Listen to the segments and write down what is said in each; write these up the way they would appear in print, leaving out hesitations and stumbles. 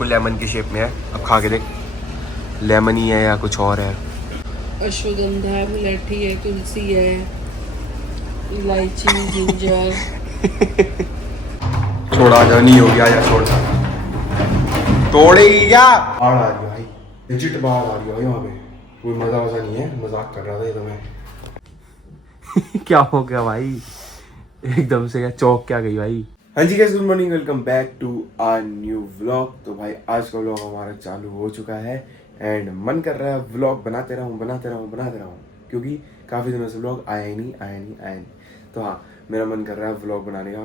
बिल्कुल लेमन की शेप में है। अब खा के देख, लेमन ही है या कुछ और है। अश्वगंधा, मुलैठी है, तुलसी है, इलायची, जिंजर। छोड़ा जा, नहीं हो गया या छोड़ तोड़ेगी क्या? बाढ़ आ रही है भाई, लेजिट बाढ़ आ रही है भाई यहाँ पे। कोई मजा वजा नहीं है, मजाक कर रहा था ये तो मैं। क्या हो गया भाई, एकदम से क्या चौक क्या गई भाई। हाँ जी guys, good morning, welcome back to our new vlog. तो भाई आज का व्लॉग हमारा चालू हो चुका है एंड मन कर रहा है व्लॉग बनाते रहूं क्योंकि काफ़ी दिनों से व्लॉग आया ही नहीं। तो हाँ, मेरा मन कर रहा है व्लॉग बनाने का।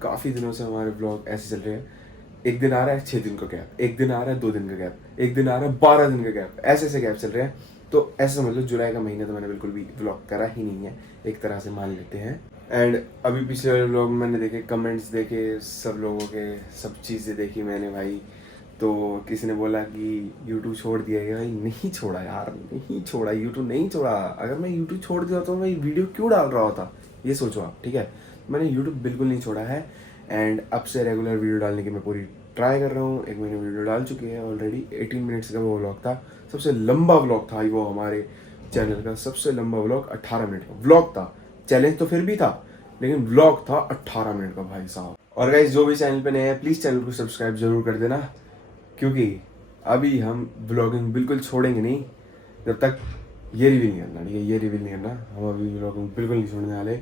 काफ़ी दिनों से हमारे व्लॉग ऐसे चल रहे हैं, एक दिन आ रहा है 6 दिन का गैप, एक दिन आ रहा है 2 दिन का गैप, एक दिन आ रहा है 12 दिन का गैप, ऐसे गैप चल रहे हैं। तो ऐसे समझ लो जुलाई का महीना तो मैंने बिल्कुल भी व्लॉग करा ही नहीं है, एक तरह से मान लेते हैं। एंड अभी पिछले वाले व्लॉग में मैंने देखे कमेंट्स देखे, सब लोगों के सब चीज़ें देखी मैंने भाई। तो किसी ने बोला कि यूट्यूब छोड़ दिया गया। भाई नहीं छोड़ा यार, नहीं छोड़ा, यूट्यूब नहीं छोड़ा। अगर मैं यूट्यूब छोड़ दिया तो मैं वीडियो क्यों डाल रहा होता, ये सोचो आप, ठीक है। मैंने यूट्यूब बिल्कुल नहीं छोड़ा है एंड अब से रेगुलर वीडियो डालने की मैं पूरी ट्राई कर रहा हूँ। एक महीने वीडियो डाल चुकी है ऑलरेडी। 18 मिनट्स का वो व्लॉग था, सबसे लंबा व्लॉग था वो हमारे चैनल का। सबसे लंबा व्लॉग 18 मिनट का व्लॉग था। चैलेंज तो फिर भी था, लेकिन व्लॉग था 18 मिनट का भाई साहब। और गाइस जो भी चैनल पे नए हैं प्लीज़ चैनल को सब्सक्राइब जरूर कर देना, क्योंकि अभी हम व्लॉगिंग बिल्कुल छोड़ेंगे नहीं जब तक ये रिवील नहीं करना, ठीक है। ये रिवील नहीं करना, हम अभी व्लॉगिंग बिल्कुल नहीं छोड़ने वाले।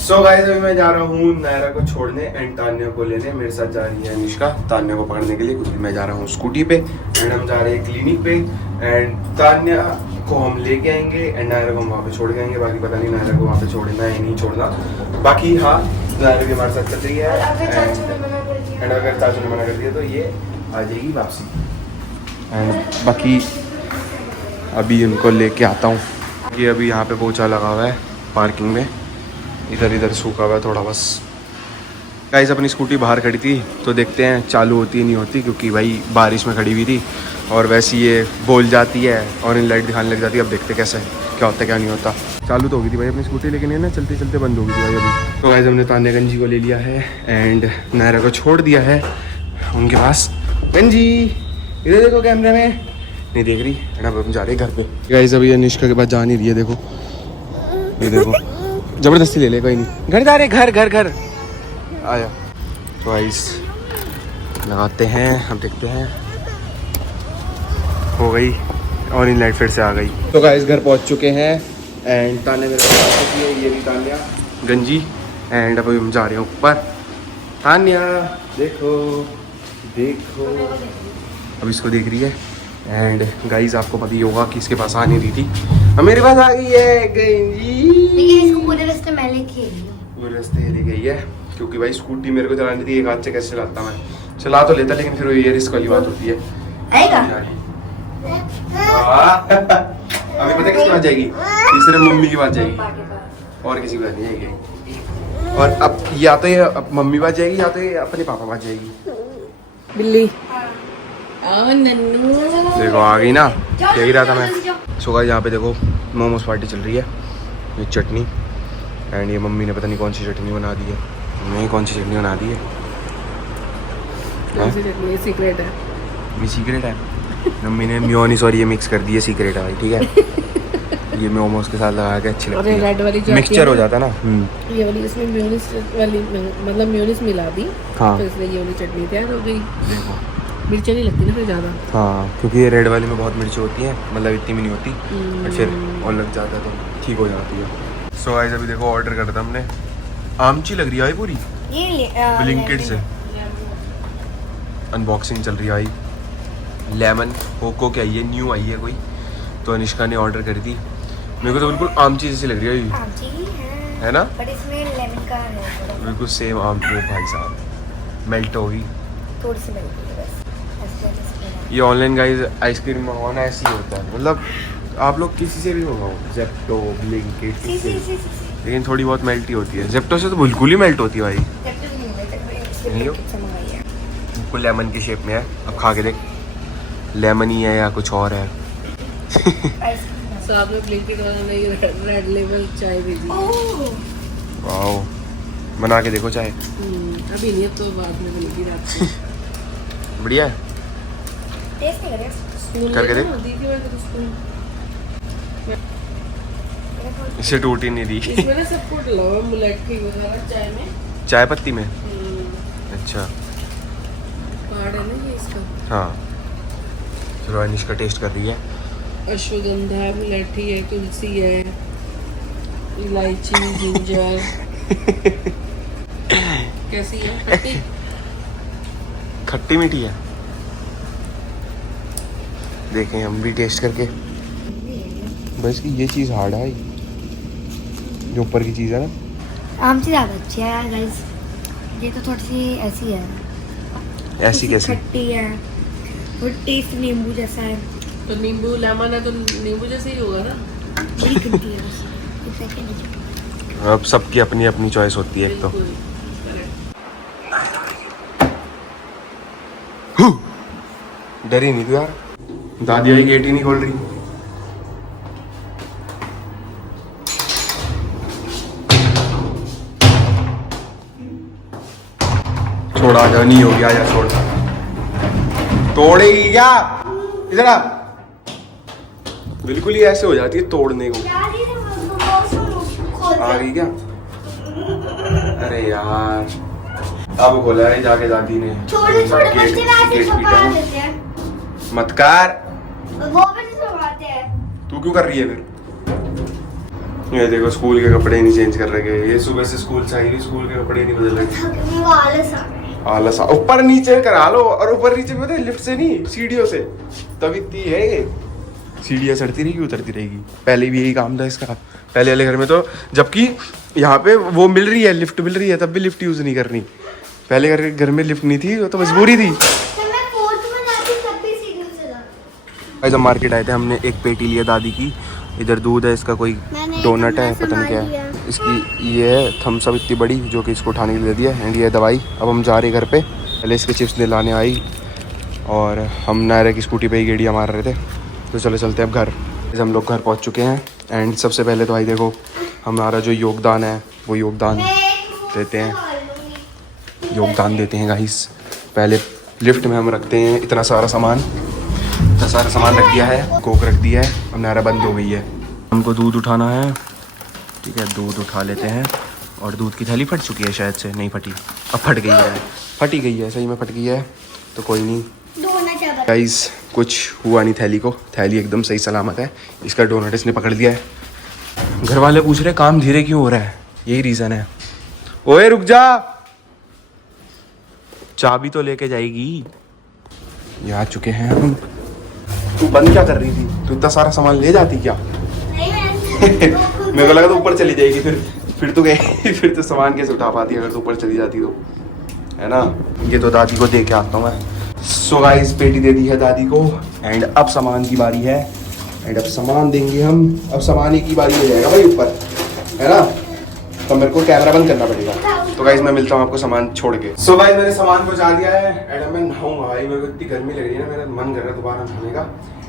सो गाइस अभी मैं जा रहा हूँ नायरा को छोड़ने एंड तान्या को लेने। मेरे साथ जा रही है अनुष्का तान्या को पकड़ने के लिए, क्योंकि मैं जा रहा हूँ स्कूटी पे एंड हम जा रहे हैं क्लिनिक पे। एंड तान्या को हम लेके आएंगे एंड नायरा को हम वहाँ पे छोड़ के आएंगे। बाकी पता नहीं नायरा को वहाँ पे छोड़ना है नहीं छोड़ना। बाकी हाँ, नायरा भी हमारे साथ चल रही है एंड अगर चाचू ने मना कर दिया तो ये आ जाएगी वापसी। एंड बाकी अभी उनको लेके आता हूँ। ये अभी यहाँ पे पोछा लगा हुआ है पार्किंग में, इधर सूखा हुआ है थोड़ा बस। गाइस अपनी स्कूटी बाहर खड़ी थी तो देखते हैं चालू होती नहीं होती, क्योंकि भाई बारिश में खड़ी हुई थी और वैसे ये बोल जाती है और इन लाइट दिखाने लग जाती है। अब देखते कैसे क्या होता है क्या नहीं होता। चालू तो होगी थी भाई अपनी स्कूटी, लेकिन ये ना चलते चलते बंद हो गई थी भाई अभी। तो गाइस हमने तान्या गंजी को ले लिया है एंड नायरा को छोड़ दिया है उनके पास। गंजी इधर देखो कैमरे में, नहीं देख रही है ना। हम जा रहे हैं घर पे। गाइस अभी अनुष्का के पास जा नहीं रही है, देखो ये देखो, जबरदस्ती ले ले, कोई नहीं, घर जा रहे, घर आया। तो गाइस लगाते हैं, अब देखते हैं। हो गई और इन लाइट फिर से आ गई। तो गाइस घर पहुंच चुके हैं एंड तान्या मेरे पास आ चुकी है, ये भी तान्या गंजी। एंड अब हम जा रहे हैं ऊपर। तान्या देखो, अब इसको देख रही है। एंड गाइस आपको पता ही होगा कि इसके पास आ नहीं रही थी, अब मेरे पास आ गई है गंजी। लेकिन इसको पूरे रास्ते मैं लेके आई हूं। पूरे रास्ते ले गई है, क्योंकि भाई स्कूटी मेरे को चलानी थी, एक हाथ से कैसे चलाता मैं, चला तो लेता लेकिन फिर वो ये रिस्क वाली बात होती है। आएगा अभी पता किसके पास जाएगी, तीसरे मम्मी के पास जाएगी और किसी के पास नहीं जाएगी। और अब या तो ये मम्मी के पास जाएगी या तो ये अपने पापा के पास जाएगी। बिल्ली नन्नू देखो आ गई ना, यही रहा था मैं। सो गाइस यहाँ पे देखो मोमोज पार्टी चल रही है, ये चटनी एंड ये मम्मी ने पता नहीं कौन सी चटनी बना दी है, नहीं कौन सी चटनी बना दी है, ये सीक्रेट है, ये सीक्रेट है। मम्मी ने मेयोनीज और ये मिक्स कर दी है, सीक्रेट है भाई, ठीक है। ये मोमोज के साथ लगा के अच्छी लगती है, रेड वाली जो मिक्सचर हो जाता है ना। ये वाली इसमें मेयोनीज वाली, मतलब मेयोनीज मिला दी, हाँ तो इसलिए ये वाली चटनी तैयार हो गई। मिर्चें नहीं लगती ना फिर ज़्यादा। हाँ, क्योंकि ये रेड वाली में बहुत मिर्ची होती है, मतलब इतनी भी नहीं होती, और फिर और लग जाता है तो ठीक हो जाती है। सो गाइस अभी देखो ऑर्डर करा था हमने, आमची लग रही है भाई पूरी, ब्लिंकिट से अनबॉक्सिंग चल रही है भाई। लेमन होको क्या ये न्यू आई है कोई, तो अनुष्का ने ऑर्डर करी थी। मेरे को तो बिल्कुल आमची जैसी लग रही है, है ना, बट इसमें लेमन का है, बिल्कुल सेम आमची है भाई साहब, मेल्ट होगी थोड़ी सी मेल्ट होगी बस। ये ऑनलाइन गाइस आइसक्रीम मंगवाना ऐसे ही होता है, मतलब आप लोग किसी से भी मंगाओ, जेप्टो ब्लिंकिट से, लेकिन थोड़ी बहुत मेल्ट ही होती है। जेप्टो से तो बिल्कुल ही मेल्ट होती है भाई, बिल्कुल लेमन की शेप में है। अब खा के देख, लेमन ही है या कुछ और है। सो आपने ब्लिंकिट वाला ने रेड लेबल चाय भेजी, वाओ, बना के देखो चाय। अभी नहीं, तो बाद में बनेगी रात को। बढ़िया है, टेस्ट नहीं करेगा। स्पून करके लेके देख। ना, दीदी मैं तेरे स्पून। इसे टूट ही नहीं रही। इसमें ना सब कुछ डाला हुआ है, मुलट्ठी वगैरह चाय में। चाय पत्ती में। हम्म, अच्छा पहाड़ है ना ये इसका। हाँ, चलो अनिष्का टेस्ट कर रही है। अश्वगंधा, मुलट्ठी है, तुलसी है, इलायची, जिंजर। कैसी है? खट्टी? खट्टी मीठी है। देखें हम भी टेस्ट करके। बस की ये चीज़ हार्ड है, जो ऊपर की चीज़ है ना। आम से ज़्यादा अच्छी है यार गाइस। ये तो थोड़ी सी ऐसी है। ऐसी कैसी? खट्टी है और टेस्ट नींबू जैसा है। तो नींबू लेमन है तो नींबू जैसे ही होगा ना। बड़ी खट्टी है बस। एक सेकंड। अब सबकी अपनी अपनी चॉइस होती है। एक तो बिल्कुल, correct। डर ही नहीं तू यार। दादी आई गेट ही नहीं खोल रही। छोड़ा जा, नहीं हो गया, या छोड़। तोड़ेगी क्या? इधर आ। बिल्कुल ही ऐसे हो जाती है तोड़ने को। आ गई क्या? अरे यार, अब खोला है जाके दादी ने। छोटे छोटे गेट- बच्चे ना ऐसे गेट छुपा पीटा। देते हैं। मत कर। वो भी छुपाते हैं। तू क्यों कर रही है फिर? ये देखो स्कूल के कपड़े नहीं चेंज कर रहे। ये सुबह से स्कूल से आई हुई, स्कूल के कपड़े नहीं बदल रहे। वो आलस आ रहा है। आलस ऊपर नीचे करा लो। और ऊपर नीचे भी पता है, लिफ्ट से नहीं सीढ़ियों से। तब इतनी है ये। सीढ़ियाँ चढ़ती रहेगी उतरती रहेगी। पहले भी यही काम था इसका, पहले वाले घर में तो। जबकि यहाँ पे वो मिल रही है, लिफ्ट मिल रही है, तब भी लिफ्ट यूज़ नहीं करनी। पहले घर में लिफ्ट नहीं थी, वो तो मजबूरी थी। जब मैं फोर्थ में जाती तब भी सीढ़ियों से जाती। जब मार्केट आए थे हमने एक पेटी लिया दादी की। इधर दूध है, इसका कोई मैंने डोनट है, अपना पता नहीं क्या सामान है। लिया। इसकी ये है थम्स अप इतनी बड़ी, जो कि इसको उठाने के लिए दे दिया। एंड ये दवाई। अब हम जा रहे घर पे। पहले इसके चिप्स दिलाने आई और हम नायरा की स्कूटी पे ही गेड़ियाँ मार रहे थे। तो चलो चलते हैं अब घर। हम लोग घर पहुँच चुके हैं। एंड सबसे पहले तो भाई देखो, हमारा जो योगदान है वो योगदान देते हैं। योगदान देते हैं गाइस। पहले लिफ्ट में हम रखते हैं इतना सारा सामान। इतना सारा सामान रख दिया है, कोक रख दिया है। अब नायरा बंद हो गई है। हमको दूध उठाना है, ठीक है, दूध उठा लेते हैं। और दूध की थैली फट चुकी है, शायद से नहीं फटी। अब फट गई है, फटी गई है, सही में फट गई है। तो कोई नहीं गाइस, कुछ हुआ नहीं थैली को। थैली एकदम सही सलामत है। इसका डोनट इसने पकड़ लिया है। घर वाले पूछ रहे काम धीरे क्यों हो रहा है, यही रीज़न है। ओए रुक जा, चाबी तो लेके जाएगी। ये आ चुके हैं हम। तू बंद क्या कर रही थी? तू इतना सारा सामान ले जाती क्या? मेरे को लगा तो ऊपर चली जाएगी। फिर तो गई। फिर तो सामान कैसे उठा पाती अगर तो ऊपर चली जाती तो, है ना। ये तो दादी को दे के आता हूँ मैं। सो गाइस, पेटी दे दी है दादी को। एंड अब सामान की बारी है। एंड अब सामान देंगे हम। अब सामान ही की बारी हो जाएगा भाई ऊपर, है ना। तो मेरे को कैमरा बंद करना पड़ेगा। तो गाइस मैं मिलता हूँ आपको सामान छोड़ के। सो गाइस मैंने सामान पहुंचा दिया है। एंड अब मैं नहाऊंगा भाई, मेरे को इतनी गर्मी लग रही है ना, मेरा मन कर रहा है दोबारा नहाने का।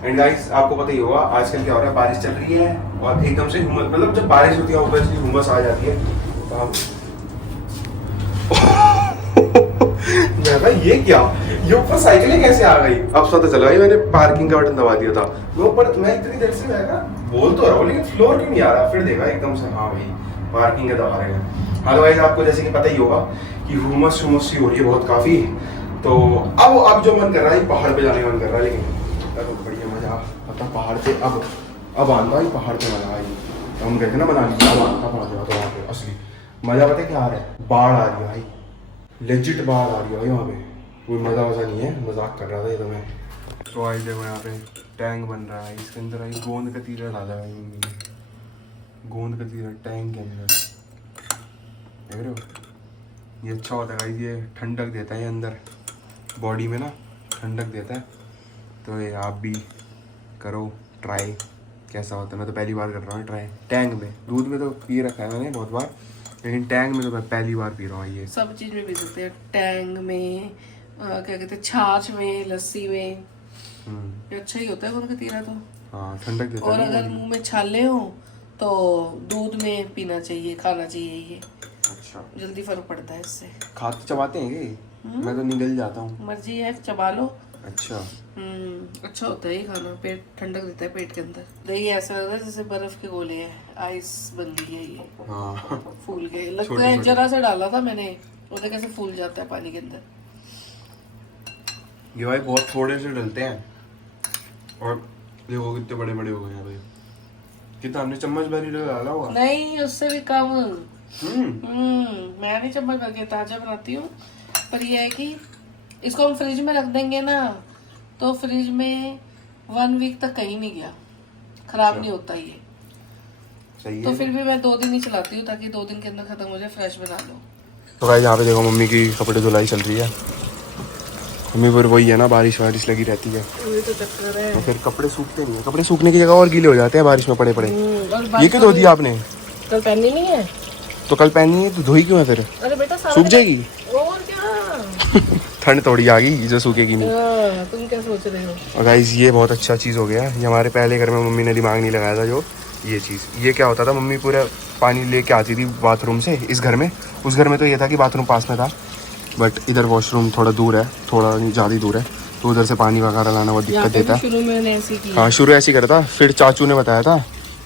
एंड गाइस आपको पता ही होगा आजकल क्या हो रहा है, बारिश चल रही है और एकदम से हुमस, मतलब जब बारिश होती है ऑब्वियसली हुमस आ जाती है। तो हम मैं भाई ये क्या, ये ऊपर साइकिलें कैसे आ गई? अब पता चला भाई, मैंने पार्किंग का बटन दबा दिया था। वो ऊपर मैं इतनी देर से बैठा बोल तो रहा हूँ, लेकिन फ्लोर क्यों नहीं आ रहा? फिर देखा एकदम से, हाँ भाई पार्किंग का दबा रहे हैं। हाँ तो गाइस आपको जैसे कि पता ही होगा कि हुमस सी हो रही है बहुत काफी। तो अब जो मन कर रहा है पहाड़ पे जाने का मन कर रहा है, लेकिन तो बढ़िया मजा आता पहाड़ पे। अब आना ही पहाड़ पे मजा आई। तो हम गए थे ना मनाली, अब आता पहाड़ पे वहाँ पे असली मजा। पता है क्या आ रहा है? बाढ़ आ रही है भाई, लेजिट बाढ़ आ रही है भाई वहाँ पे। कोई मजा वजा नहीं है, मजाक कर रहा था ये तो मैं। तो आई देखो यहाँ पे टैंक बन रहा है, इसके अंदर आई गोंद का तीरा डाला है मम्मी ने। गोंद का तीरा टैंक के अंदर, देख रहे हो? ये अच्छा होता है भाई, ये ठंडक देता है अंदर बॉडी में ना, ठंडक देता है। तो ये आप भी करो ट्राई, कैसा होता है। मैं तो पहली बार कर रहा हूँ ट्राई। टैंक में, दूध में तो पी रखा है मैंने बहुत बार, लेकिन टैंक में तो मैं पहली बार पी रहा हूँ। ये सब चीज में पी सकते हैं, टैंग में, क्या कहते हैं, छाछ में, लस्सी में। ये अच्छा ही होता है गोंद कतीरा तो। हाँ ठंडक देता और है। अगर मुंह में छाले हो तो दूध में पीना चाहिए, खाना चाहिए ये। अच्छा, जल्दी फर्क पड़ता है इससे। खाते चबाते हैं ये? मैं तो निगल जाता हूँ। मर्जी है, चबा लो। अच्छा। अच्छा होता है ये खाना, पेट ठंडक देता है पेट के अंदर। दही ऐसा लग रहा है जैसे बर्फ के गोले हैं, आइस बन गई है ये। हाँ फूल गए लगता है, जरा सा डाला था मैंने, वो कैसे फूल जाता है पानी के अंदर। ये भाई बहुत थोड़े से डलते हैं और देखो कितने बड़े बड़े हो गए हैं भाई। कितना हमने चम्मच भर ही डाला होगा? नहीं, उससे भी कम। मैं नहीं चम्मच भर के ताजा बनाती हूँ, पर ये है कि इसको हम फ्रिज में रख देंगे ना, तो फ्रिज में 1 वीक तक कहीं नहीं गया, खराब नहीं होता ये। सही तो है। फिर भी मैं 2 दिन ही चलाती हूँ, ताकि 2 दिन के अंदर खत्म हो जाए, फ्रेश बना लो। तो भाई यहाँ पे देखो मम्मी की कपड़े धुलाई चल रही है। मम्मी पर वही है ना, बारिश वारिश लगी रहती है वही तो चक्कर है। तो फिर कपड़े सूखते नहीं है। कपड़े सूखने की जगह और गीले हो जाते हैं बारिश में पड़े पड़े। ये क्यों धो दिया आपने? कल पहननी नहीं है तो कल पहननी है तो धोई क्यों है फिर? अरे बेटा सूख जाएगी। और क्या ठंड थोड़ी आ गई जो सूखेगी नहीं। तुम क्या सोच रहे हो? और गाइस ये बहुत अच्छा चीज़ हो गया। ये हमारे पहले घर में मम्मी ने दिमाग नहीं लगाया था जो ये चीज़। ये क्या होता था, मम्मी पूरा पानी लेके आती थी बाथरूम से इस घर में। उस घर में तो ये था कि बाथरूम पास में था, बट इधर वॉशरूम थोड़ा दूर है, थोड़ा ज़्यादा दूर है, तो उधर से पानी वगैरह लाना बहुत दिक्कत देता है। शुरू में मैंने ऐसे किया। हाँ शुरू ऐसे ही करता, फिर चाचू ने बताया था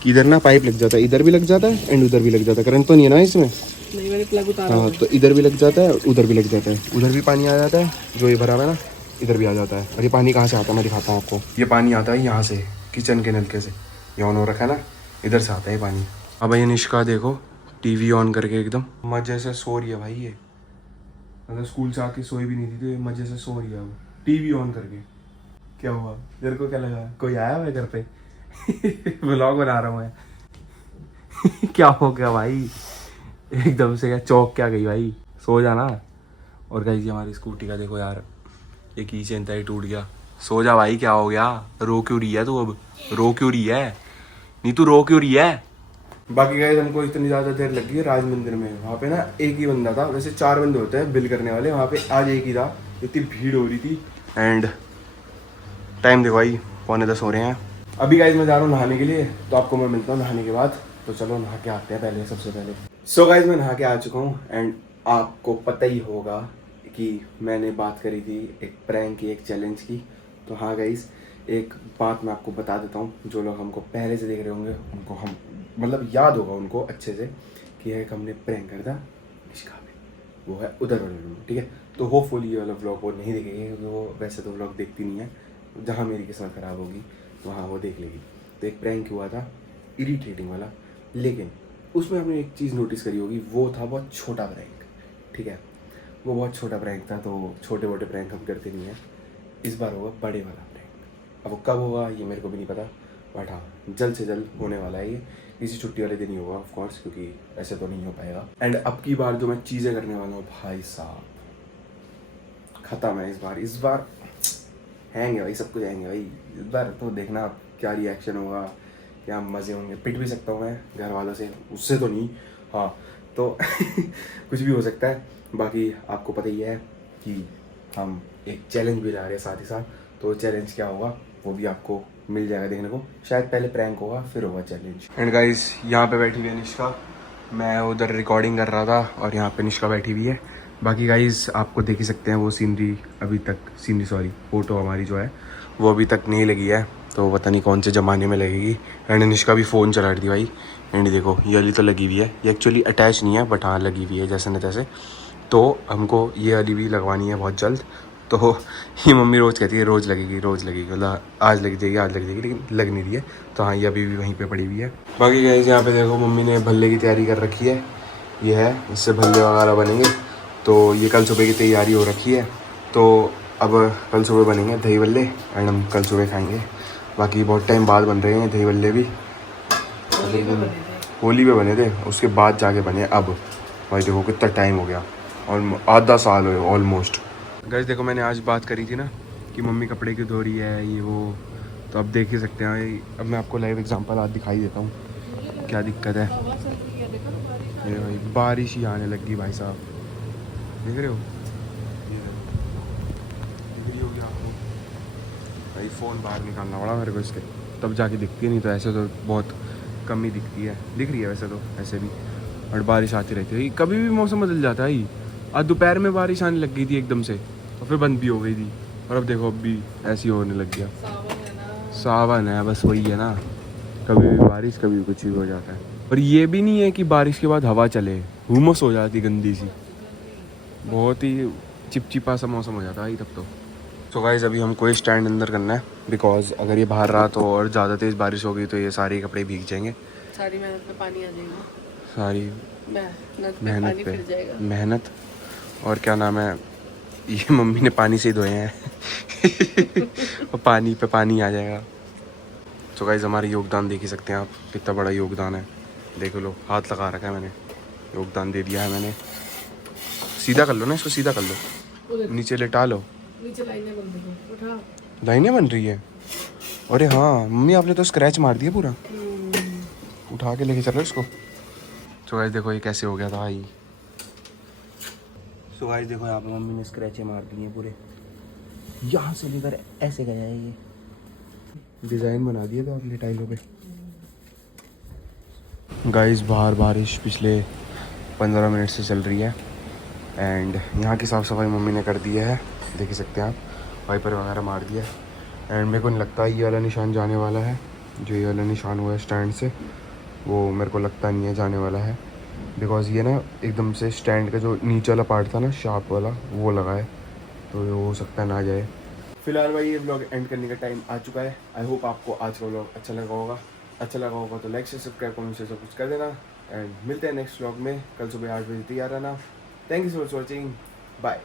कि इधर ना पाइप लग जाता है, इधर भी लग जाता है एंड उधर भी लग जाता है। करंट तो नहीं है ना इसमें? नहीं, मैंने प्लग उतारा। हाँ तो इधर भी लग जाता है उधर भी लग जाता है। उधर भी पानी आ जाता है जो ये भरा हुआ है ना, इधर भी आ जाता है। और ये पानी कहाँ से आता है मैं दिखाता हूँ आपको। ये पानी आता है यहाँ से, किचन के नलके से, ये ऑन हो रखा है ना, इधर से आता है ये पानी। अब ये निष्का देखो टीवी ऑन करके एकदम मजे से सो रही है भाई। ये मतलब स्कूल से आके सोई भी नहीं थी तो ये मजे से सो रही है अब टीवी ऑन करके। क्या हुआ तेरे को, क्या लगा कोई आया हुआ है घर पे? व्लॉग बना रहा हूँ मैं। क्या हो गया भाई, एकदम से क्या चौक क्या गई भाई, सो जाना। और गाइस हमारी स्कूटी का देखो यार, एक ही चेन था टूट गया। सो जा भाई, क्या हो गया, रो क्यों रही है तू? अब रो क्यों रही है? नहीं तू रो क्यों रही है? बाकी गाइस हमको इतनी ज़्यादा देर लगी है राज मंदिर में। वहाँ पे ना एक ही बंदा था, वैसे 4 बंदे होते हैं बिल करने वाले, वहाँ पे आज एक ही था। इतनी भीड़ हो रही थी। एंड टाइम देखो भाई 9:45 हो रहे हैं। अभी गाइस मैं जा रहा हूँ नहाने के लिए, तो आपको मैं मिलता हूँ नहाने के बाद। तो चलो नहा के आते हैं पहले, सबसे पहले। सो गाइस मैं नहा के आ चुका हूँ एंड आपको पता ही होगा कि मैंने बात करी थी एक प्रैंक की, एक चैलेंज की। तो हाँ गाइस एक बात मैं आपको बता देता हूँ, जो लोग हमको पहले से देख रहे होंगे उनको हम मतलब याद होगा उनको अच्छे से कि एक हमने प्रैंक कर था निष्का पे, वो है उधर वाले रूम, ठीक है। तो होपफुली ये वाला व्लॉग वो नहीं देखेंगे, क्योंकि वो वैसे तो व्लॉग देखती नहीं है। जहाँ मेरी किस्मत ख़राब होगी वहाँ वो देख लेगी। तो एक प्रैंक हुआ था इरिटेटिंग वाला, लेकिन उसमें हमने एक चीज़ नोटिस करी होगी, वो था बहुत छोटा प्रैंक, ठीक है। वो बहुत छोटा प्रैंक था, तो छोटे मोटे प्रैंक हम करते नहीं हैं। इस बार होगा बड़े वाला प्रैंक। अब वो कब होगा ये मेरे को भी नहीं पता, बट हाँ जल्द से जल्द होने वाला है ये। इसी छुट्टी वाले दिन ही होगा ऑफ कोर्स, क्योंकि ऐसे तो नहीं हो पाएगा। एंड अब की बार जो मैं चीज़ें करने वाला हूँ भाई साहब, ख़त्म है इस बार हैंगे भाई, सब कुछ हैंगे भाई। इस बार तो देखना आप क्या रिएक्शन होगा, क्या मज़े होंगे। पिट भी सकता हूँ मैं घर वालों से, उससे तो नहीं, हाँ तो कुछ भी हो सकता है। बाकी आपको पता ही है कि हम एक चैलेंज भी ला रहे हैं साथ ही साथ, तो चैलेंज क्या होगा वो भी आपको मिल जाएगा देखने को। शायद पहले प्रैंक होगा फिर होगा चैलेंज। एंड गाइस यहाँ पे बैठी हुई है निष्का, मैं उधर रिकॉर्डिंग कर रहा था और यहाँ पे निष्का बैठी हुई है। बाकी गाइस आपको देख ही सकते हैं वो सीनरी अभी तक, फ़ोटो हमारी जो है वो अभी तक नहीं लगी है, तो पता नहीं कौन से ज़माने में लगेगी। एंड निष्का भी फ़ोन चला रही थी भाई। एंड देखो ये वाली तो लगी हुई है, ये एक्चुअली अटैच नहीं है बट हाँ लगी हुई है जैसे न तैसे। तो हमको ये वाली भी लगवानी है बहुत जल्द। तो ये मम्मी रोज़ कहती है रोज़ लगेगी मतलब आज लग जाएगी, लेकिन लग नहीं रही है। तो हाँ ये अभी भी वहीं पे पड़ी हुई है। बाकी गाइस यहाँ पे देखो मम्मी ने भल्ले की तैयारी कर रखी है, ये है, इससे भल्ले वगैरह बनेंगे। तो ये कल सुबह की तैयारी हो रखी है, तो अब कल सुबह बनेंगे दही भल्ले एंड हम कल सुबह खाएँगे। बाकी बहुत टाइम बाद बन रहे हैं दही भल्ले भी, होली पे बने थे उसके बाद जाके बने। अब भाई देखो कितना टाइम हो गया, और आधा साल हो ऑलमोस्ट। गाइस देखो मैंने आज बात करी थी ना कि मम्मी कपड़े क्यों धो रही है ये वो, तो अब देख ही सकते हैं। अब मैं आपको लाइव एग्जांपल आज दिखाई देता हूँ क्या दिक्कत है। ये भाई बारिश ही आने लगी भाई साहब, देख रहे हो, दिख रही होगी आपको भाई। फ़ोन बाहर निकालना पड़ा मेरे को इसके, तब जाके दिखती है, नहीं तो ऐसे तो बहुत कम ही दिखती है। दिख रही है वैसे तो ऐसे भी, और बारिश आती रहती है, कभी भी मौसम बदल जाता है। आज दोपहर में बारिश आने लग गई थी एकदम से और फिर बंद भी हो गई थी और अब देखो अब भी ऐसी होने लग गया। सावन है ना। सावन है, बस वही है ना, कभी भी बारिश कभी कुछ भी हो जाता है। और ये भी नहीं है कि बारिश के बाद हवा चले, हुमस हो जाती गंदी सी, बहुत ही चिपचिपा सा मौसम हो जाता है तब तो। सो गाइस अभी हमको स्टैंड अंदर करना है बिकॉज अगर ये बाहर रहा तो और ज़्यादा तेज़ बारिश हो गई तो ये सारे कपड़े भीग जाएंगे। सारी मेहनत में पानी आ जाएगा। सारी मेहनत पानी फिर जाएगा। मेहनत और क्या नाम है, ये मम्मी ने पानी से ही धोए हैं और पानी पे पानी आ जाएगा। तो गाइस हमारा योगदान देख ही सकते हैं आप, कितना बड़ा योगदान है। देख लो हाथ लगा रखा है मैंने, योगदान दे दिया है मैंने। सीधा कर लो ना इसको, सीधा कर लो, नीचे लेटा लो। नीचे लाइनें बन रही हैं, उठा। लाइनें बन रही है, अरे हाँ मम्मी आपने तो स्क्रैच मार दिया पूरा, उठा के लेके चलो इसको। तो गाइस देखो ये कैसे हो गया था भाई। सो गाइस देखो यहाँ पे मम्मी ने स्क्रैचें मार दी हैं पूरे, यहाँ से लेकर ऐसे गया है, ये डिज़ाइन बना दिया था आपने टाइलों पे। गाइस बाहर बारिश पिछले 15 मिनट से चल रही है एंड यहाँ की साफ़ सफाई मम्मी ने कर दी है, देख ही सकते हैं आप, वाइपर वगैरह मार दिया है। एंड मेरे को नहीं लगता ये वाला निशान जाने वाला है, जो ये वाला निशान हुआ है स्टैंड से, वो मेरे को लगता नहीं है जाने वाला है बिकॉज़ ये ना एकदम से स्टैंड का जो नीचे वाला पार्ट था ना शार्प वाला वो लगा है, तो ये हो सकता है ना जाए। फिलहाल भाई ये ब्लॉग एंड करने का टाइम आ चुका है। आई होप आपको आज का ब्लॉग अच्छा लगा होगा तो लाइक से सब्सक्राइब कमेंट से सब कुछ कर देना एंड मिलते हैं नेक्स्ट ब्लॉग में कल सुबह 8 बजे तैयार रहना। Thank you so much watching, bye.